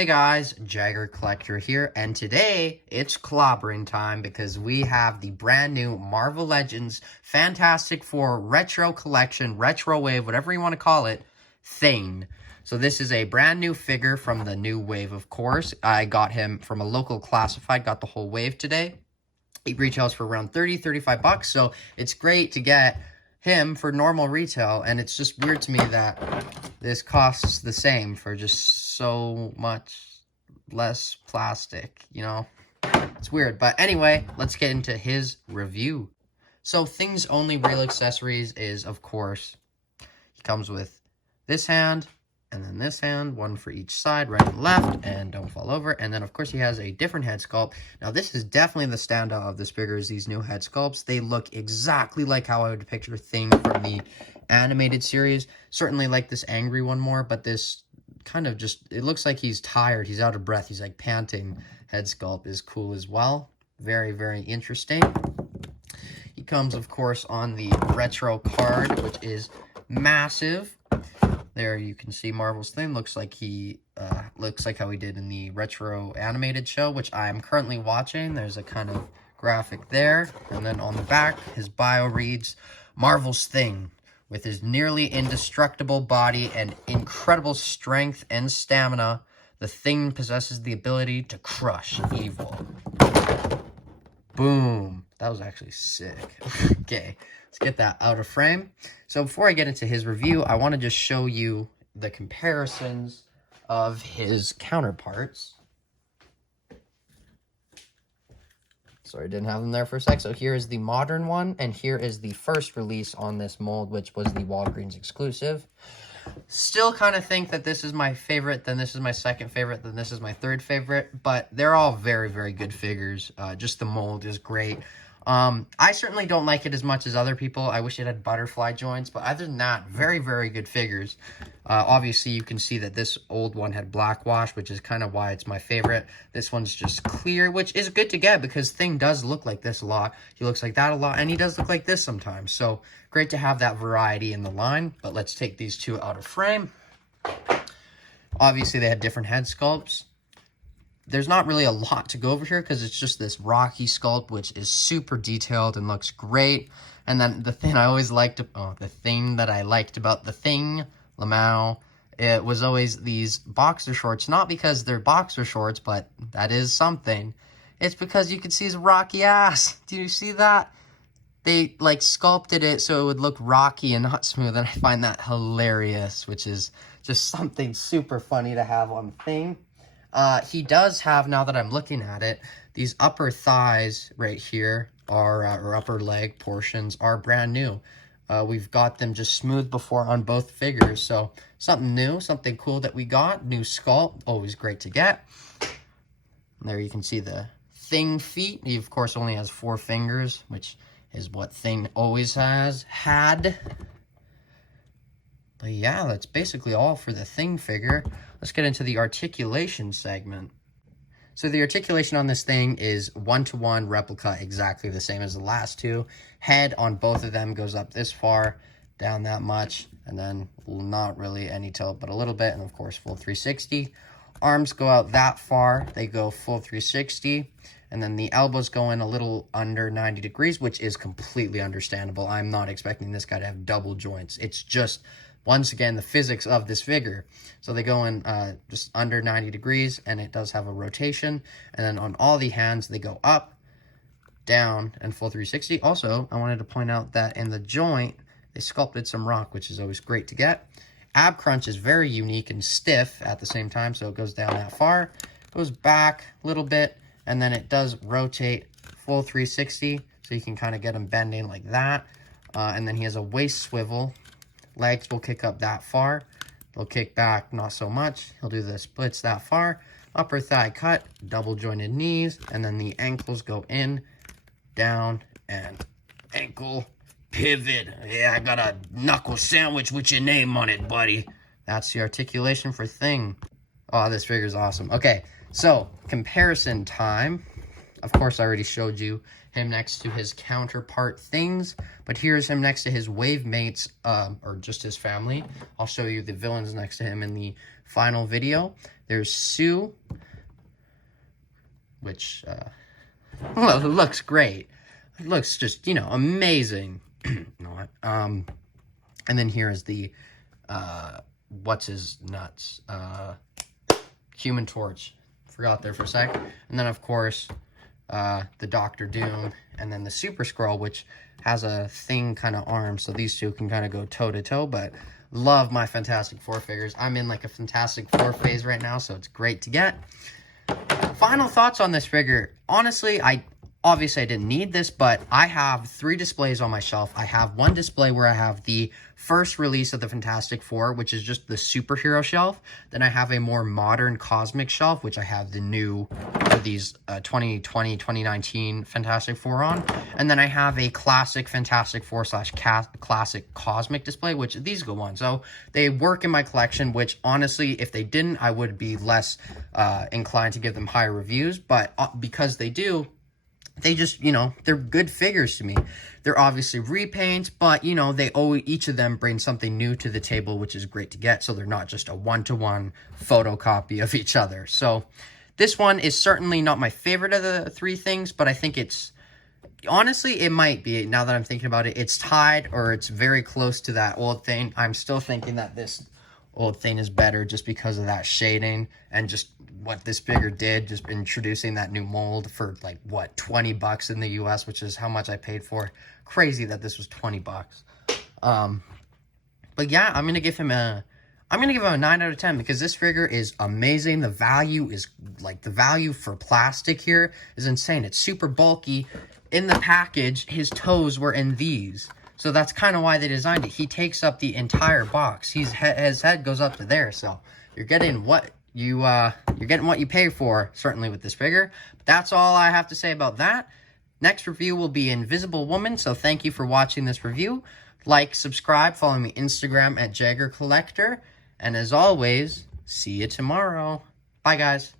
Hey guys, Jagger Collector here, and today it's clobbering time because we have the brand new Marvel Legends Fantastic Four Retro Collection, Retro Wave, whatever you want to call it, thing. So this is a brand new figure from the new wave, of course. I got him from a local classified, got the whole wave today. It retails for around 30-35 bucks, so it's great to get him for normal retail, and it's just weird to me that this costs the same for just so much less plastic, you know? It's weird, but anyway, let's get into his review. So Thing's only real accessories is, of course, he comes with this hand, and then this hand, one for each side, right and left, and don't fall over. And then, of course, he has a different head sculpt. Now, this is definitely the standout of this figure is these new head sculpts. They look exactly like how I would picture Thing from the animated series. Certainly like this angry one more, but this kind of just, it looks like he's tired. He's out of breath. He's like panting. Head sculpt is cool as well. Very, very interesting. He comes, of course, on the retro card, which is massive. There you can see Marvel's Thing. Looks like how he did in the retro animated show, which I am currently watching. There's a kind of graphic there. And then on the back, his bio reads, Marvel's Thing. With his nearly indestructible body and incredible strength and stamina, the Thing possesses the ability to crush evil. Boom. That was actually sick. Okay, let's get that out of frame. So before I get into his review, I want to just show you the comparisons of his counterparts. Sorry, didn't have them there for a sec. So here is the modern one, and here is the first release on this mold, which was the Walgreens exclusive. Still kind of think that this is my favorite, then this is my second favorite, then this is my third favorite, but they're all very, very good figures. Just the mold is great. I certainly don't like it as much as other people. I wish it had butterfly joints, but other than that, very, very good figures. Obviously, you can see that this old one had black wash, which is kind of why it's my favorite. This one's just clear, which is good to get because Thing does look like this a lot. He looks like that a lot, and he does look like this sometimes. So great to have that variety in the line, but let's take these two out of frame. Obviously, they had different head sculpts. There's not really a lot to go over here because it's just this rocky sculpt, which is super detailed and looks great. And then the thing I always liked, the thing that I liked about the Thing, Lamau, it was always these boxer shorts. Not because they're boxer shorts, but that is something. It's because you can see his rocky ass. Do you see that? They like sculpted it so it would look rocky and not smooth, and I find that hilarious, which is just something super funny to have on Thing. He does have, now that I'm looking at it, these upper thighs right here are, or upper leg portions are brand new. We've got them just smooth before on both figures, so something new, something cool that we got. New sculpt, always great to get. And there you can see the Thing feet. He, of course, only has 4 fingers, which is what Thing always had. But yeah, that's basically all for the Thing figure. Let's get into the articulation segment. So the articulation on this Thing is 1-to-1 replica, exactly the same as the last two. Head on both of them goes up this far, down that much, and then not really any tilt, but a little bit, and of course full 360. Arms go out that far, they go full 360, and then the elbows go in a little under 90 degrees, which is completely understandable. I'm not expecting this guy to have double joints. It's just, once again, the physics of this figure. So they go in just under 90 degrees, and it does have a rotation. And then on all the hands, they go up, down, and full 360. Also, I wanted to point out that in the joint, they sculpted some rock, which is always great to get. Ab crunch is very unique and stiff at the same time, so it goes down that far, goes back a little bit, and then it does rotate full 360, so you can kind of get him bending like that. And then he has a waist swivel. Legs will kick up that far. They'll kick back not so much. He'll do the splits that far. Upper thigh cut, double jointed knees, and then the ankles go in, down, and ankle pivot. Yeah, I got a knuckle sandwich with your name on it, buddy. That's the articulation for Thing. Oh, this figure's awesome. Okay, so comparison time. Of course, I already showed you him next to his counterpart Things, but here's him next to his wave mates, or just his family. I'll show you the villains next to him in the final video. There's Sue, which well, it looks great. It looks just, you know, amazing. And then here is the what's his nuts, Human Torch. Forgot there for a sec. And then of course the Doctor Doom, and then the Super Skrull, which has a thing kind of arm, so these two can kind of go toe to toe. But love my Fantastic Four figures. I'm in like a Fantastic Four phase right now, so it's great to get. Final thoughts on this figure. Honestly, obviously I didn't need this, but I have 3 displays on my shelf. I have one display where I have the first release of the Fantastic Four, which is just the superhero shelf. Then I have a more modern cosmic shelf, which I have the new, these 2020, 2019 Fantastic Four on. And then I have a classic Fantastic Four / classic cosmic display, which these go on. So they work in my collection, which honestly, if they didn't, I would be less inclined to give them higher reviews. But because they do, they just, you know, they're good figures to me. They're obviously repaints, but, you know, each of them bring something new to the table, which is great to get. So they're not just a one-to-one photocopy of each other. So this one is certainly not my favorite of the 3 things, but I think it's, honestly, it might be, now that I'm thinking about it, it's tied, or it's very close to that old thing. I'm still thinking that this old thing is better just because of that shading and just what this figure did, just introducing that new mold for like what, $20 in the US, which is how much I paid for. Crazy that this was $20. But yeah, I'm gonna give him a 9 out of 10 because this figure is amazing. The value is like, the value for plastic here is insane. It's super bulky. In the package, his toes were in these. So that's kind of why they designed it. He takes up the entire box. His head goes up to there. So you're getting what you're getting what you pay for, certainly with this figure. But that's all I have to say about that. Next review will be Invisible Woman. So thank you for watching this review. Like, subscribe, follow me Instagram at Jagger Collector. And as always, see you tomorrow. Bye, guys.